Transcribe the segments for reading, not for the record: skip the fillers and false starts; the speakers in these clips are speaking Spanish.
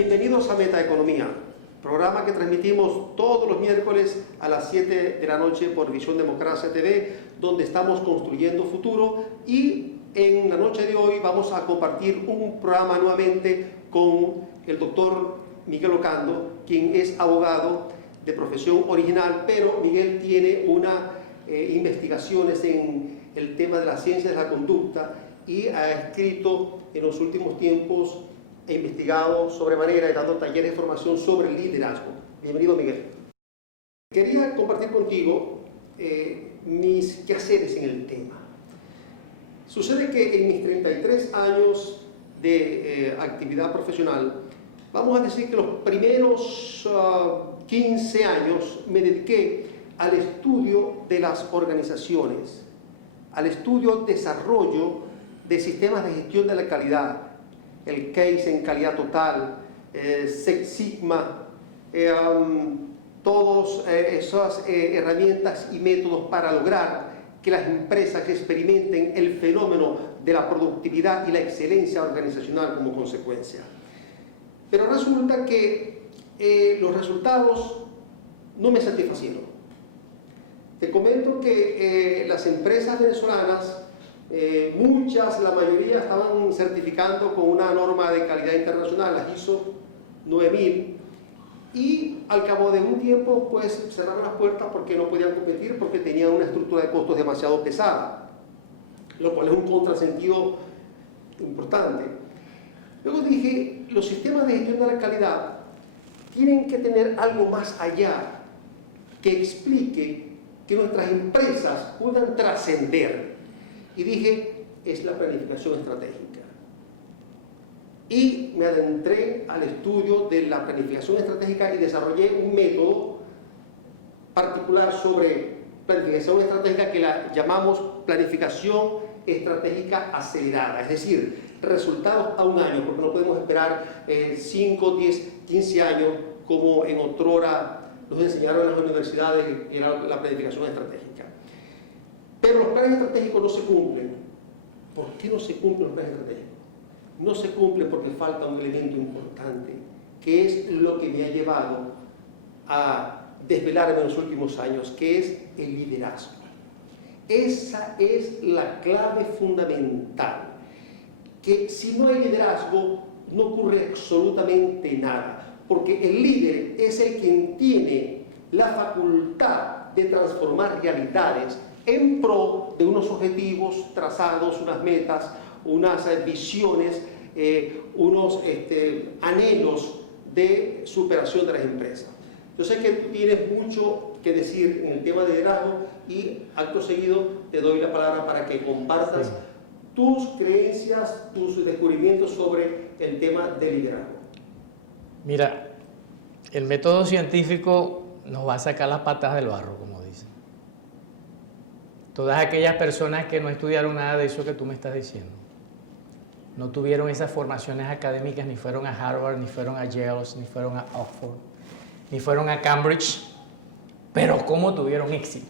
Bienvenidos a Metaeconomía, programa que transmitimos todos los miércoles a las 7 de la noche por Visión Democracia TV, donde estamos construyendo futuro, y en la noche de hoy vamos a compartir un programa nuevamente con el doctor Miguel Ocando, quien es abogado de profesión original, pero Miguel tiene unas investigaciones en el tema de la ciencia de la conducta y ha escrito en los últimos tiempos, he investigado sobremanera y dando talleres de formación sobre liderazgo. Bienvenido, Miguel. Quería compartir contigo mis quehaceres en el tema. Sucede que en mis 33 años de actividad profesional, vamos a decir que los primeros 15 años me dediqué al estudio de las organizaciones, al estudio, desarrollo de sistemas de gestión de la calidad, el case en calidad total, Six Sigma, todas esas herramientas y métodos para lograr que las empresas experimenten el fenómeno de la productividad y la excelencia organizacional como consecuencia. Pero resulta que los resultados no me satisfacieron. Te comento que las empresas venezolanas, muchas, la mayoría, estaban certificando con una norma de calidad internacional, la ISO 9000, y al cabo de un tiempo pues cerraron las puertas porque no podían competir, porque tenían una estructura de costos demasiado pesada, lo cual es un contrasentido importante. Luego dije, los sistemas de gestión de la calidad tienen que tener algo más allá que explique que nuestras empresas puedan trascender. Y dije, es la planificación estratégica. Y me adentré al estudio de la planificación estratégica y desarrollé un método particular sobre planificación estratégica que la llamamos planificación estratégica acelerada, es decir, resultados a un año, porque no podemos esperar 5, 10, 15 años como en otrora nos enseñaron en las universidades, que era la planificación estratégica. Pero los planes estratégicos no se cumplen. ¿Por qué no se cumplen los planes estratégicos? No se cumplen porque falta un elemento importante, que es lo que me ha llevado a desvelarme en los últimos años, que es el liderazgo. Esa es la clave fundamental, que si no hay liderazgo no ocurre absolutamente nada, porque el líder es el quien tiene la facultad de transformar realidades en pro de unos objetivos trazados, unas metas, unas visiones, unos anhelos de superación de las empresas. Yo sé que tú tienes mucho que decir en el tema de liderazgo y acto seguido te doy la palabra para que compartas tus creencias, tus descubrimientos sobre el tema de liderazgo. Mira, el método científico nos va a sacar las patas del barro, como dicen. Todas aquellas personas que no estudiaron nada de eso que tú me estás diciendo, no tuvieron esas formaciones académicas, ni fueron a Harvard, ni fueron a Yale, ni fueron a Oxford, ni fueron a Cambridge, pero ¿cómo tuvieron éxito?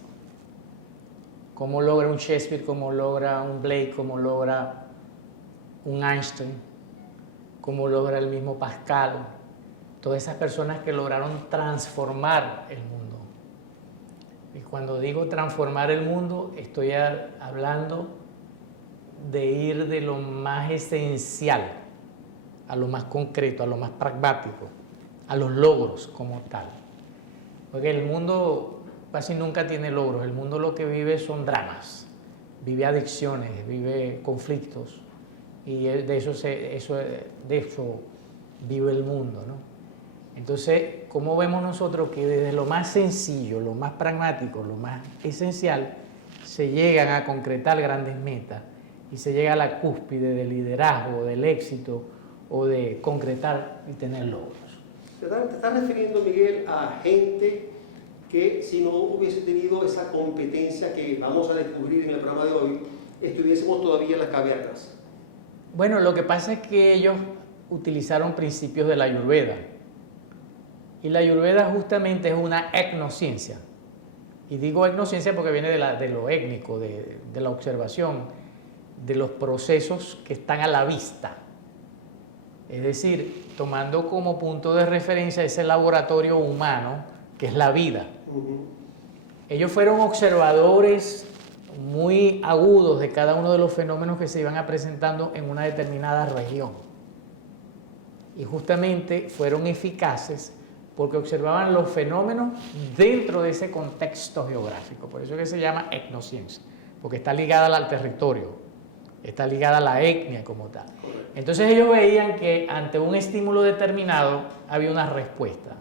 ¿Cómo logra un Shakespeare, cómo logra un Blake, cómo logra un Einstein, cómo logra el mismo Pascal? Todas esas personas que lograron transformar el mundo. Y cuando digo transformar el mundo, estoy hablando de ir de lo más esencial a lo más concreto, a lo más pragmático, a los logros como tal. Porque el mundo casi nunca tiene logros, el mundo lo que vive son dramas, vive adicciones, vive conflictos, y de eso vive el mundo, ¿no? Entonces, ¿cómo vemos nosotros que desde lo más sencillo, lo más pragmático, lo más esencial, se llegan a concretar grandes metas y se llega a la cúspide del liderazgo, del éxito o de concretar y tener logros? Te estás refiriendo, Miguel, a gente que si no hubiese tenido esa competencia que vamos a descubrir en el programa de hoy, estuviésemos todavía en las cavernas. Bueno, lo que pasa es que ellos utilizaron principios de la Ayurveda. Y la Ayurveda justamente es una etnociencia. Y digo etnociencia porque viene de lo étnico, de la observación, de los procesos que están a la vista. Es decir, tomando como punto de referencia ese laboratorio humano que es la vida. Ellos fueron observadores muy agudos de cada uno de los fenómenos que se iban a presentando en una determinada región. Y justamente fueron eficaces porque observaban los fenómenos dentro de ese contexto geográfico. Por eso es que se llama etnociencia, porque está ligada al territorio, está ligada a la etnia como tal. Entonces ellos veían que ante un estímulo determinado había una respuesta.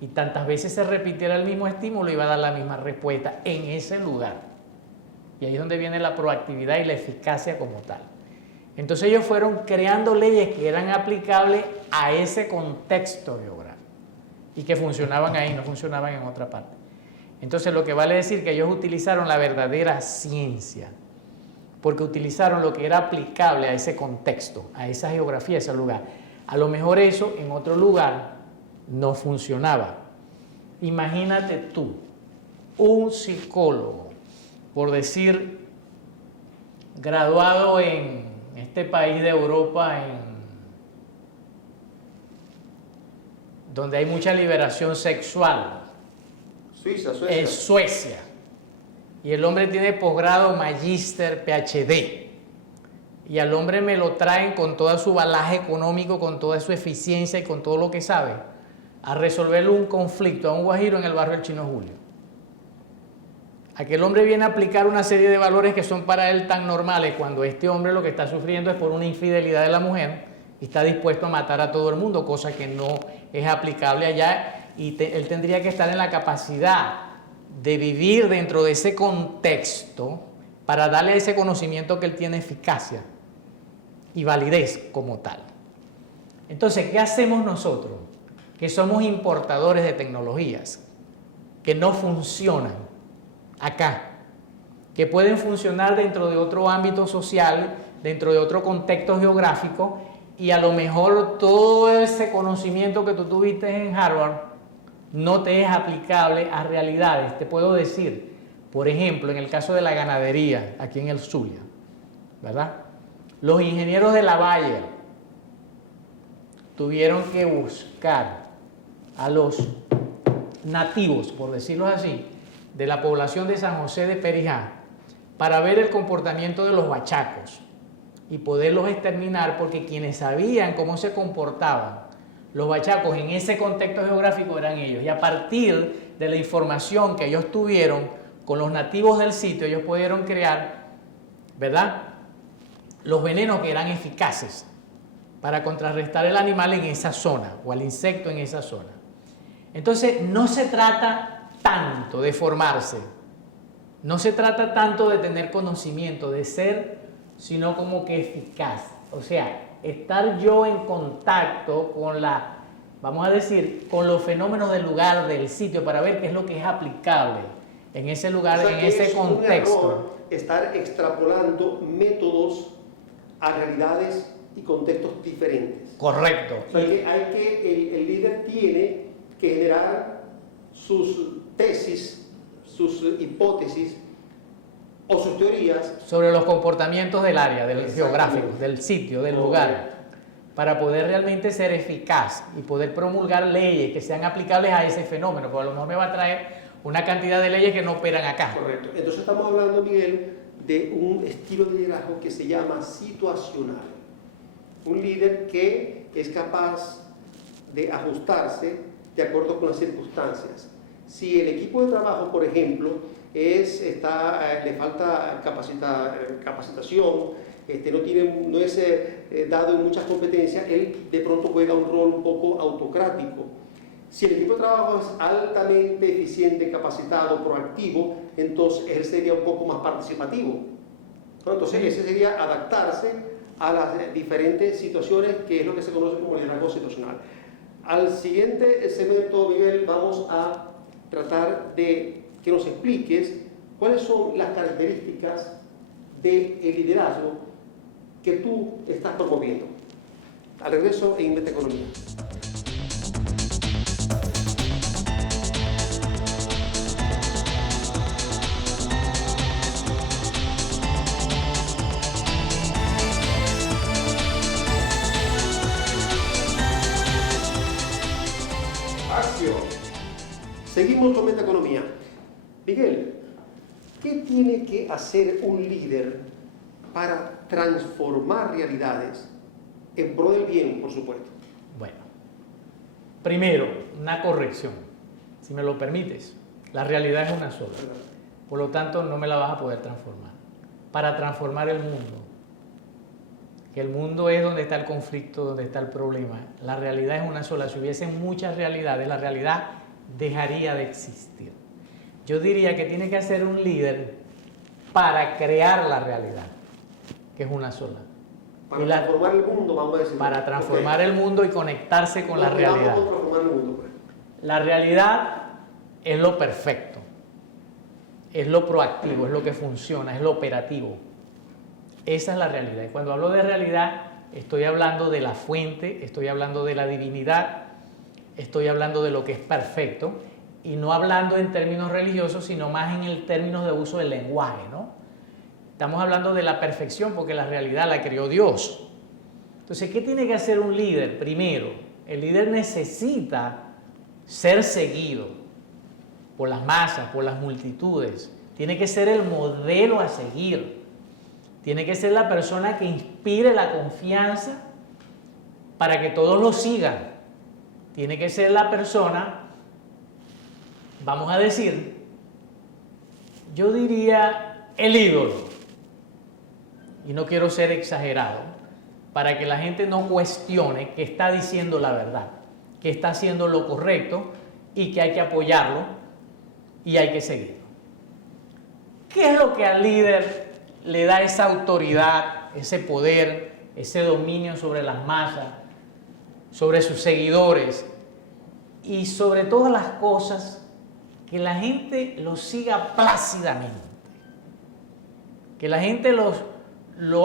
Y tantas veces se repitiera el mismo estímulo, iba a dar la misma respuesta en ese lugar. Y ahí es donde viene la proactividad y la eficacia como tal. Entonces ellos fueron creando leyes que eran aplicables a ese contexto geográfico y que funcionaban ahí, no funcionaban en otra parte. Entonces lo que vale decir que ellos utilizaron la verdadera ciencia, porque utilizaron lo que era aplicable a ese contexto, a esa geografía, a ese lugar. A lo mejor eso en otro lugar no funcionaba. Imagínate tú, un psicólogo, por decir, graduado en este país de Europa, donde hay mucha liberación sexual, Suiza, Suecia. en Suecia, y el hombre tiene posgrado, magíster, PhD, y al hombre me lo traen con todo su balaje económico, con toda su eficiencia y con todo lo que sabe, a resolverle un conflicto a un guajiro en el barrio del Chino Julio. Aquel hombre viene a aplicar una serie de valores que son para él tan normales, cuando este hombre lo que está sufriendo es por una infidelidad de la mujer y está dispuesto a matar a todo el mundo, cosa que no es aplicable allá, y él tendría que estar en la capacidad de vivir dentro de ese contexto para darle a ese conocimiento que él tiene eficacia y validez como tal. Entonces, ¿qué hacemos nosotros? Que somos importadores de tecnologías que no funcionan acá, que pueden funcionar dentro de otro ámbito social, dentro de otro contexto geográfico, y a lo mejor todo ese conocimiento que tú tuviste en Harvard no te es aplicable a realidades. Te puedo decir, por ejemplo, en el caso de la ganadería, aquí en el Zulia, ¿verdad? Los ingenieros de la Valle tuvieron que buscar a los nativos, por decirlo así, de la población de San José de Perijá, para ver el comportamiento de los bachacos y poderlos exterminar, porque quienes sabían cómo se comportaban los bachacos en ese contexto geográfico eran ellos. Y a partir de la información que ellos tuvieron con los nativos del sitio, ellos pudieron crear, ¿verdad?, los venenos que eran eficaces para contrarrestar el animal en esa zona o al insecto en esa zona. Entonces, no se trata tanto de formarse, no se trata tanto de tener conocimiento, de ser, sino como que eficaz. O sea, estar yo en contacto con vamos a decir, con los fenómenos del lugar, del sitio, para ver qué es lo que es aplicable en ese lugar, o sea, en ese contexto. Un error estar extrapolando métodos a realidades y contextos diferentes. Correcto. O sea, el líder tiene que generar sus tesis, sus hipótesis o sus teorías sobre los comportamientos del área, del geográfico, del sitio, del lugar, para poder realmente ser eficaz y poder promulgar leyes que sean aplicables a ese fenómeno, porque a lo mejor me va a traer una cantidad de leyes que no operan acá. Correcto. Entonces estamos hablando, Miguel, de un estilo de liderazgo que se llama situacional. Un líder que es capaz de ajustarse de acuerdo con las circunstancias. Si el equipo de trabajo, por ejemplo, le falta capacitación, no es dado en muchas competencias, él de pronto juega un rol un poco autocrático. Si el equipo de trabajo es altamente eficiente, capacitado, proactivo, entonces él sería un poco más participativo, ¿no? Entonces ese sería adaptarse a las diferentes situaciones, que es lo que se conoce como liderazgo situacional. Al siguiente segmento, Miguel, vamos a tratar de que nos expliques cuáles son las características del liderazgo que tú estás promoviendo. Al regreso en Inventa Economía. Seguimos con metaeconomía. Miguel, ¿qué tiene que hacer un líder para transformar realidades en pro del bien, por supuesto? Bueno, primero, una corrección, si me lo permites. La realidad es una sola. Por lo tanto, no me la vas a poder transformar. Para transformar el mundo, que el mundo es donde está el conflicto, donde está el problema. La realidad es una sola. Si hubiesen muchas realidades, la realidad dejaría de existir. Yo diría que tiene que hacer un líder para crear la realidad, que es una sola. Para transformar el mundo, vamos a decir. Para transformar el mundo y conectarse con la realidad. Vamos a transformar el mundo, pues. La realidad es lo perfecto, es lo proactivo, es lo que funciona, es lo operativo. Esa es la realidad. Y cuando hablo de realidad, estoy hablando de la fuente, estoy hablando de la divinidad, estoy hablando de lo que es perfecto, y no hablando en términos religiosos, sino más en el término de uso del lenguaje, ¿no? Estamos hablando de la perfección porque la realidad la creó Dios. Entonces, ¿qué tiene que hacer un líder? Primero, el líder necesita ser seguido por las masas, por las multitudes. Tiene que ser el modelo a seguir. Tiene que ser la persona que inspire la confianza para que todos lo sigan. Tiene que ser la persona, vamos a decir, yo diría el ídolo. Y no quiero ser exagerado, para que la gente no cuestione que está diciendo la verdad, que está haciendo lo correcto y que hay que apoyarlo y hay que seguirlo. ¿Qué es lo que al líder le da esa autoridad, ese poder, ese dominio sobre las masas, sobre sus seguidores y sobre todas las cosas? Que la gente lo siga plácidamente, que la gente lo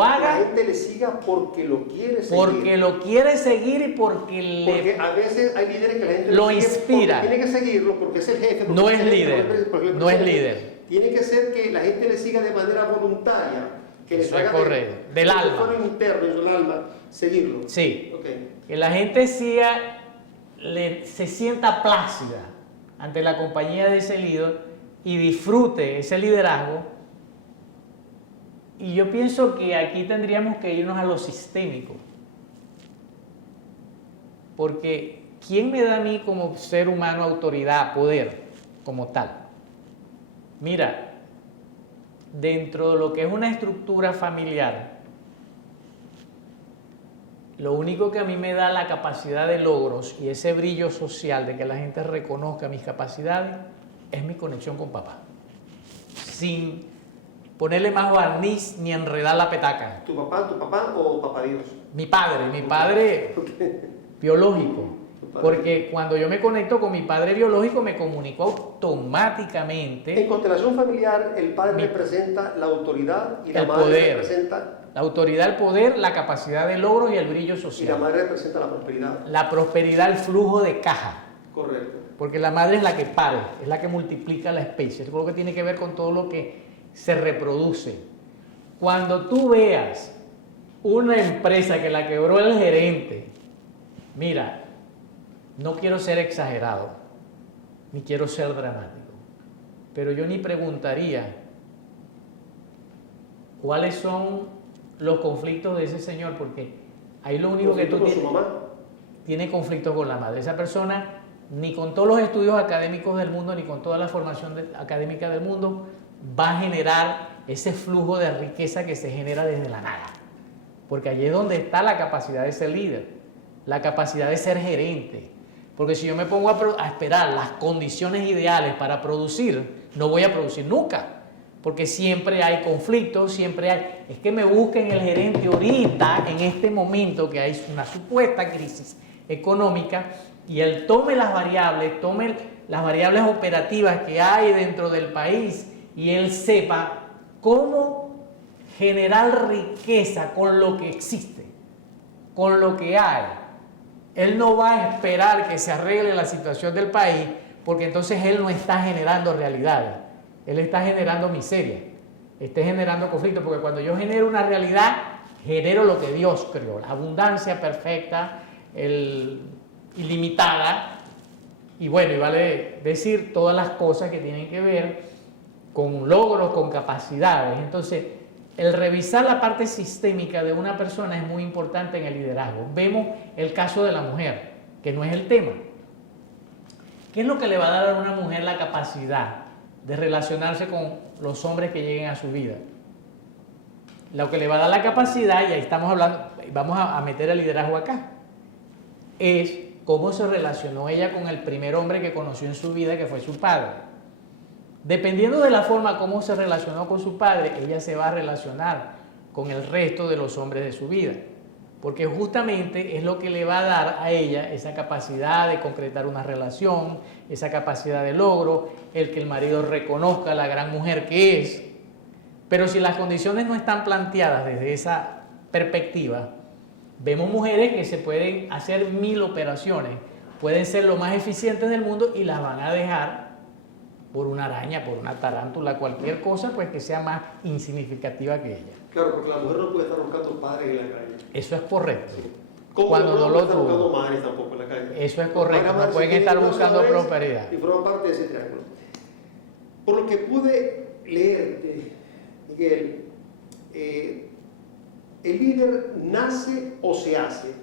haga. La gente le siga porque lo quiere seguir. Porque lo quiere seguir y porque a veces hay líderes que la gente lo inspira. Tiene que seguirlo porque es el jefe. No es líder. No es líder. Tiene que ser que la gente le siga de manera voluntaria. Que Eso les es haga correcto. Del alma. Interno, en el alma, seguirlo. Sí. Okay. Que la gente siga, se sienta plácida ante la compañía de ese líder y disfrute ese liderazgo. Y yo pienso que aquí tendríamos que irnos a lo sistémico. Porque ¿quién me da a mí como ser humano autoridad, poder, como tal? Mira, dentro de lo que es una estructura familiar, lo único que a mí me da la capacidad de logros y ese brillo social de que la gente reconozca mis capacidades es mi conexión con papá. Sin ponerle más barniz ni enredar la petaca. ¿Tu papá o papá Dios? Mi padre biológico. Porque cuando yo me conecto con mi padre biológico me comunico automáticamente. En constelación familiar, el padre representa la autoridad y la madre poder. representa La autoridad, el poder, la capacidad de logro y el brillo social. Y la madre representa la prosperidad. La prosperidad, el flujo de caja. Correcto. Porque la madre es la que pare, es la que multiplica la especie. Es lo que tiene que ver con todo lo que se reproduce. Cuando tú veas una empresa que la quebró el gerente, mira, no quiero ser exagerado, ni quiero ser dramático, pero yo ni preguntaría cuáles son los conflictos de ese señor, porque ahí lo único que tú tienes, tiene conflictos con la madre. Esa persona, ni con todos los estudios académicos del mundo, ni con toda la formación académica del mundo, va a generar ese flujo de riqueza que se genera desde la nada. Porque allí es donde está la capacidad de ser líder, la capacidad de ser gerente. Porque si yo me pongo a esperar las condiciones ideales para producir, no voy a producir nunca. Porque siempre hay conflictos, siempre hay... Es que me busquen el gerente ahorita, en este momento que hay una supuesta crisis económica, y él tome las variables operativas que hay dentro del país, y él sepa cómo generar riqueza con lo que existe, con lo que hay. Él no va a esperar que se arregle la situación del país, porque entonces él no está generando realidades. Él está generando miseria, está generando conflicto, porque cuando yo genero una realidad, genero lo que Dios creó, la abundancia perfecta, ilimitada, Y bueno, y vale decir todas las cosas que tienen que ver con logros, con capacidades. Entonces, el revisar la parte sistémica de una persona es muy importante en el liderazgo. Vemos el caso de la mujer, que no es el tema. ¿Qué es lo que le va a dar a una mujer la capacidad de relacionarse con los hombres que lleguen a su vida? Lo que le va a dar la capacidad, y ahí estamos hablando, vamos a meter el liderazgo acá, es cómo se relacionó ella con el primer hombre que conoció en su vida, que fue su padre. Dependiendo de la forma como se relacionó con su padre, ella se va a relacionar con el resto de los hombres de su vida. Porque justamente es lo que le va a dar a ella esa capacidad de concretar una relación, esa capacidad de logro, el que el marido reconozca a la gran mujer que es. Pero si las condiciones no están planteadas desde esa perspectiva, vemos mujeres que se pueden hacer 1000 operaciones, pueden ser lo más eficientes del mundo y las van a dejar por una araña, por una tarántula, cualquier cosa pues que sea más insignificativa que ella. Claro, porque la mujer no puede estar buscando padres en la calle. Eso es correcto. Como Cuando no no puede lo estar buscando tuvo. madres tampoco en la calle. Eso es correcto, no pueden estar buscando prosperidad. Y forman parte de ese triángulo. Por lo que pude leer, Miguel, el líder nace o se hace.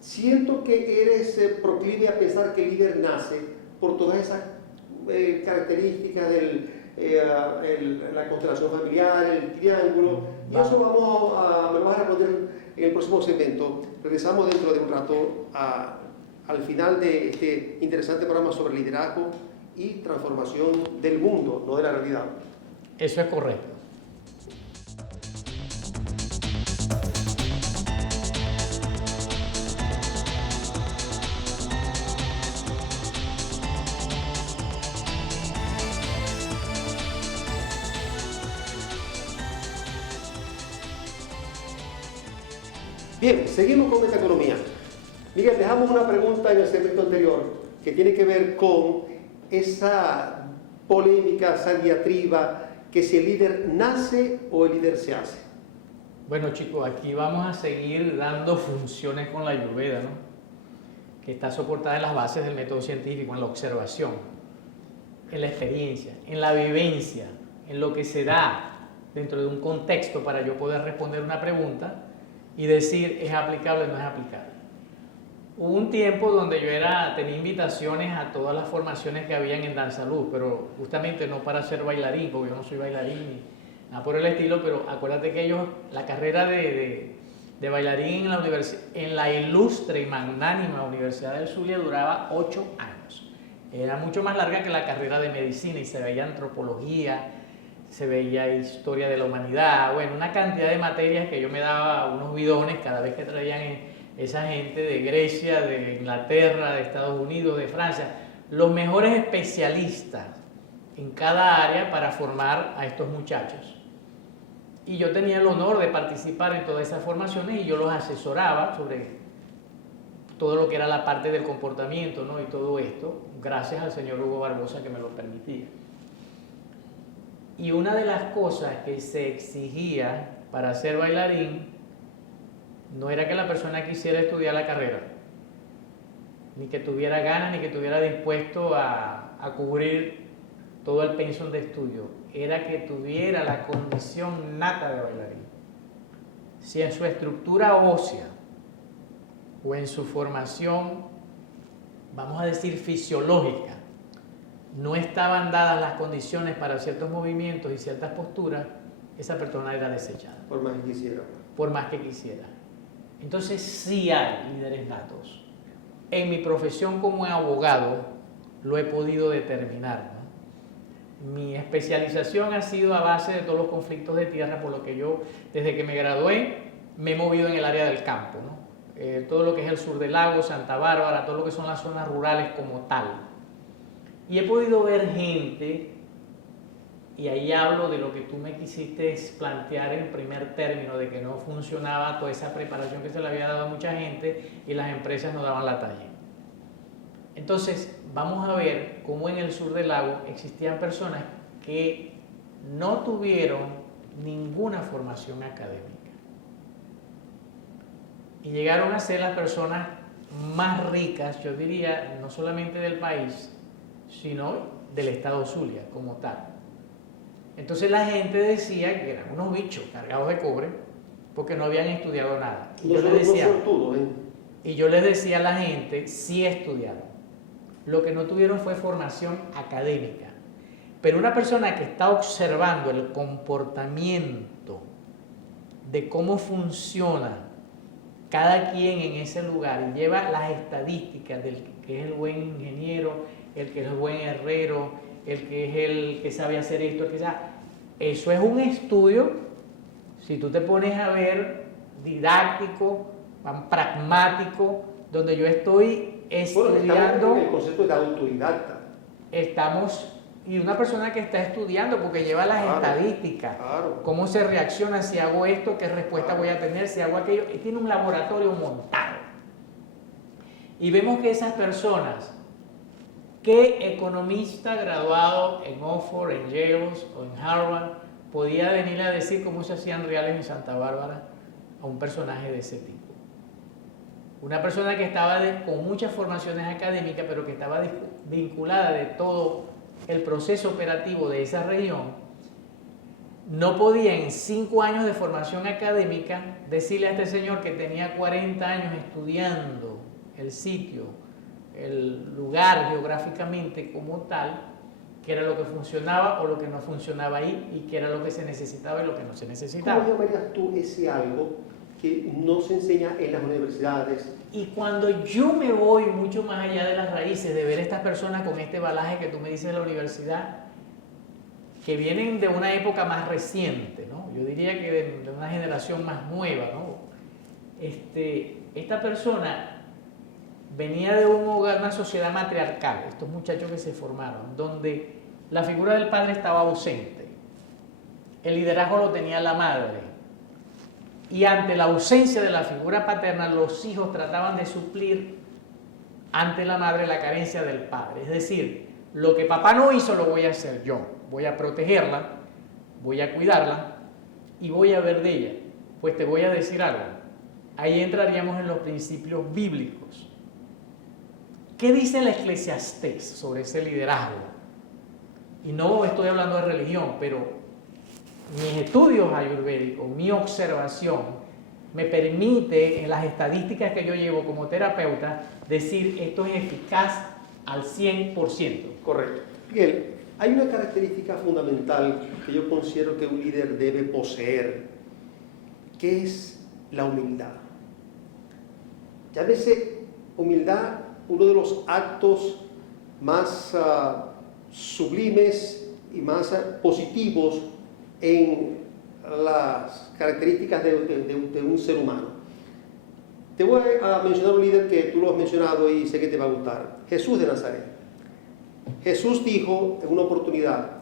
Siento que eres proclive a pensar que el líder nace por todas esas características de la constelación familiar, el triángulo, y eso me lo vas a responder en el próximo segmento. Regresamos dentro de un rato al final de este interesante programa sobre liderazgo y transformación del mundo, no de la realidad. Eso es correcto. Bien, seguimos con esta economía. Miguel, dejamos una pregunta en el segmento anterior que tiene que ver con esa polémica, esa diatriba, que si el líder nace o el líder se hace. Bueno chicos, aquí vamos a seguir dando funciones con la Ayurveda, ¿no? Que está soportada en las bases del método científico, en la observación, en la experiencia, en la vivencia, en lo que se da dentro de un contexto para yo poder responder una pregunta y decir es aplicable o no es aplicable. Hubo un tiempo donde yo tenía invitaciones a todas las formaciones que habían en Danzaluz, pero justamente no para ser bailarín, porque yo no soy bailarín ni nada por el estilo, pero acuérdate que la carrera de bailarín en la ilustre y magnánima Universidad del Zulia duraba 8 años. Era mucho más larga que la carrera de medicina y se veía antropología, se veía historia de la humanidad, bueno, una cantidad de materias que yo me daba unos bidones cada vez que traían esa gente de Grecia, de Inglaterra, de Estados Unidos, de Francia, los mejores especialistas en cada área para formar a estos muchachos. Y yo tenía el honor de participar en todas esas formaciones y yo los asesoraba sobre todo lo que era la parte del comportamiento, ¿no? Y todo esto, gracias al señor Hugo Barbosa que me lo permitía. Y una de las cosas que se exigía para ser bailarín no era que la persona quisiera estudiar la carrera, ni que tuviera ganas, ni que estuviera dispuesto a cubrir todo el pensum de estudio, era que tuviera la condición nata de bailarín. Si en su estructura ósea o en su formación, vamos a decir fisiológica, no estaban dadas las condiciones para ciertos movimientos y ciertas posturas, esa persona era desechada. Por más que quisiera. Por más que quisiera. Entonces sí hay líderes natos. En mi profesión como abogado lo he podido determinar, ¿no? Mi especialización ha sido a base de todos los conflictos de tierra, por lo que yo desde que me gradué me he movido en el área del campo, ¿no? Todo lo que es el sur del lago, Santa Bárbara, todo lo que son las zonas rurales como tal. Y he podido ver gente, y ahí hablo de lo que tú me quisiste plantear en primer término, de que no funcionaba toda esa preparación que se le había dado a mucha gente y las empresas no daban la talla. Entonces, vamos a ver cómo en el sur del lago existían personas que no tuvieron ninguna formación académica. Y llegaron a ser las personas más ricas, yo diría, no solamente del país, sino del estado Zulia como tal. Entonces la gente decía que eran unos bichos cargados de cobre porque no habían estudiado nada. Y yo les decía a la gente, sí estudiaron. Lo que no tuvieron fue formación académica. Pero una persona que está observando el comportamiento de cómo funciona cada quien en ese lugar y lleva las estadísticas del que es el buen ingeniero, el que es el buen herrero, el que es el que sabe hacer esto, el que sabe. Eso es un estudio, si tú te pones a ver, didáctico, pragmático, donde yo estoy estudiando. Bueno, el concepto de autodidacta. Y una persona que está estudiando porque lleva las estadísticas, cómo se reacciona si hago esto, qué respuesta voy a tener, si hago aquello, y tiene un laboratorio montado. Y vemos que esas personas, ¿qué economista graduado en Oxford, en Yale o en Harvard podía venir a decir cómo se hacían reales en Santa Bárbara a un personaje de ese tipo? Una persona que estaba con muchas formaciones académicas, pero que estaba vinculada de todo el proceso operativo de esa región, no podía en 5 años de formación académica decirle a este señor que tenía 40 años estudiando el sitio, el lugar geográficamente como tal, qué era lo que funcionaba o lo que no funcionaba ahí y qué era lo que se necesitaba y lo que no se necesitaba. ¿Cómo llamarías tú ese algo que no se enseña en las universidades? Y cuando yo me voy mucho más allá de las raíces, de ver estas personas con este balaje que tú me dices de la universidad, que vienen de una época más reciente, ¿no? Yo diría que de una generación más nueva, ¿no? Esta persona venía de un hogar, una sociedad matriarcal, estos muchachos que se formaron, donde la figura del padre estaba ausente, el liderazgo lo tenía la madre, y ante la ausencia de la figura paterna, los hijos trataban de suplir ante la madre la carencia del padre. Es decir, lo que papá no hizo lo voy a hacer yo. Voy a protegerla, voy a cuidarla y voy a ver de ella. Pues te voy a decir algo. Ahí entraríamos en los principios bíblicos. ¿Qué dice la Eclesiastés sobre ese liderazgo? Y no estoy hablando de religión, pero mis estudios ayurvédicos, mi observación, me permite, en las estadísticas que yo llevo como terapeuta, decir esto es eficaz al 100%. Correcto. Miguel, hay una característica fundamental que yo considero que un líder debe poseer, que es la humildad. Llámese humildad uno de los actos más sublimes y más positivos en las características de un ser humano. Te voy a mencionar un líder que tú lo has mencionado y sé que te va a gustar. Jesús de Nazaret. Jesús dijo en una oportunidad,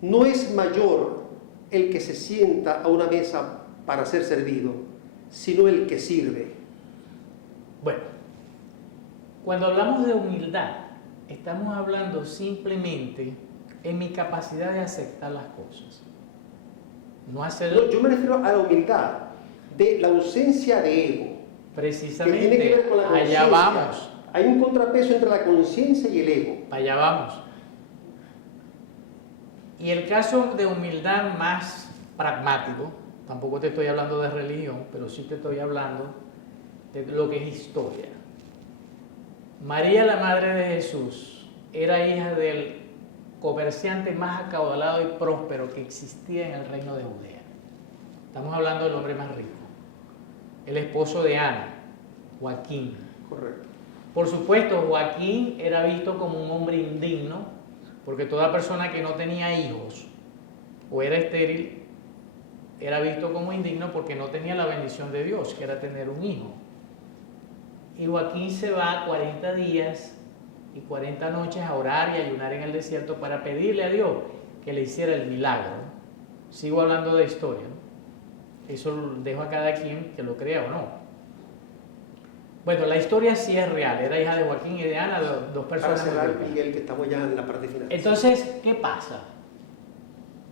no es mayor el que se sienta a una mesa para ser servido, sino el que sirve. Bueno, cuando hablamos de humildad, estamos hablando simplemente en mi capacidad de aceptar las cosas. No, yo me refiero a la humildad, de la ausencia de ego. Precisamente, que tiene que ver con la conciencia. Allá vamos. Hay un contrapeso entre la conciencia y el ego. Allá vamos. Y el caso de humildad más pragmático, tampoco te estoy hablando de religión, pero sí te estoy hablando de lo que es historia. María, la madre de Jesús, era hija del comerciante más acaudalado y próspero que existía en el reino de Judea. Estamos hablando del hombre más rico, el esposo de Ana, Joaquín. Correcto. Por supuesto, Joaquín era visto como un hombre indigno, porque toda persona que no tenía hijos o era estéril era visto como indigno porque no tenía la bendición de Dios, que era tener un hijo. Y Joaquín se va 40 días y 40 noches a orar y ayunar en el desierto para pedirle a Dios que le hiciera el milagro. Sigo hablando de historia, ¿no? Eso lo dejo a cada quien que lo crea o no. Bueno, la historia sí es real. Era hija de Joaquín y de Ana, dos personas. Para cerrar, Miguel, que estamos ya en la parte final. Entonces, ¿qué pasa?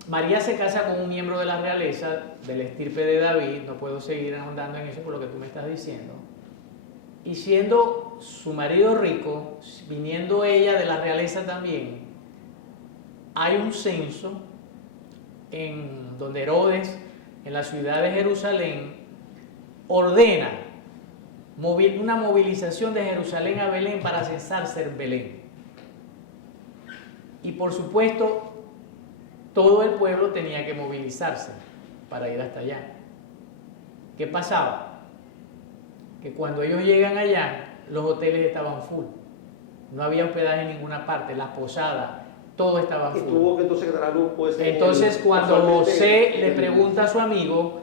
María se casa con un miembro de la realeza, del estirpe de David. No puedo seguir ahondando en eso por lo que tú me estás diciendo. Y siendo su marido rico, viniendo ella de la realeza también, hay un censo en donde Herodes, en la ciudad de Jerusalén, ordena una movilización de Jerusalén a Belén para censarse en Belén. Y por supuesto, todo el pueblo tenía que movilizarse para ir hasta allá. ¿Qué pasaba? Que cuando ellos llegan allá, los hoteles estaban full. No había hospedaje en ninguna parte, las posadas, todo estaba full. Y tuvo que entonces quedar luz, pues, entonces, cuando José le pregunta a su amigo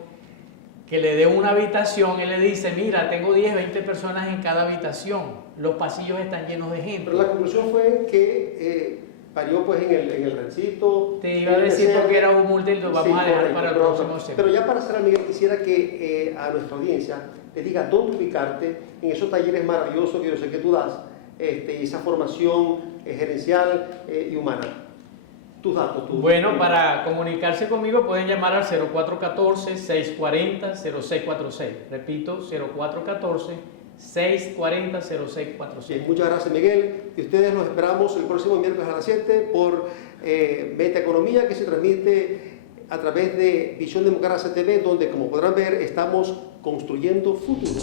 que le dé una habitación, él le dice, mira, tengo 10, 20 personas en cada habitación, los pasillos están llenos de gente. Pero la conclusión fue que parió pues en el ranchito. Te iba a decir porque era un multi, lo vamos a dejar para el próximo semestre. Pero ya para cerrar, Miguel, quisiera que a nuestra audiencia le diga dónde ubicarte en esos talleres maravillosos que yo sé que tú das, esa formación gerencial y humana. Tus datos. Bueno, para comunicarse conmigo pueden llamar al 0414-640-0646. Repito, 0414-640-0646. Muchas gracias, Miguel. Y ustedes los esperamos el próximo miércoles a las 7 por Meta Economía, que se transmite a través de Visión Democracia TV, donde, como podrán ver, estamos construyendo futuro.